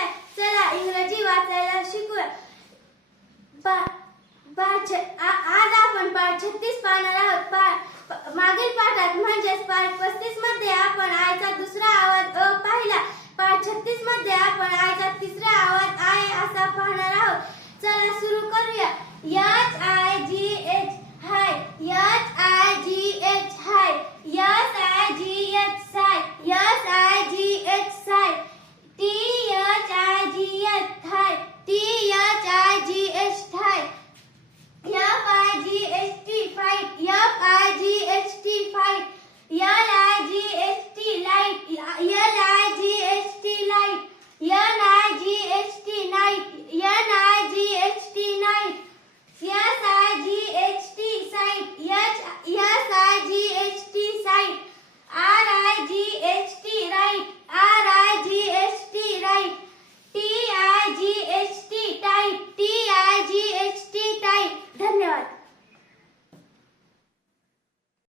स्वागत चला इंग्रजी वाचायला शिकूया. आज आपण पाठ छत्तीस पाहणार आहोत. पा- मागील पाठात म्हणजेच पाठ पस्तीसमध्ये आपण आयचा दुसरा आवाज अ पाहिला. पाठ छत्तीसमध्ये आपण आयचा तिसरा आवाज आय असा पाहणार आहोत. चला सुरू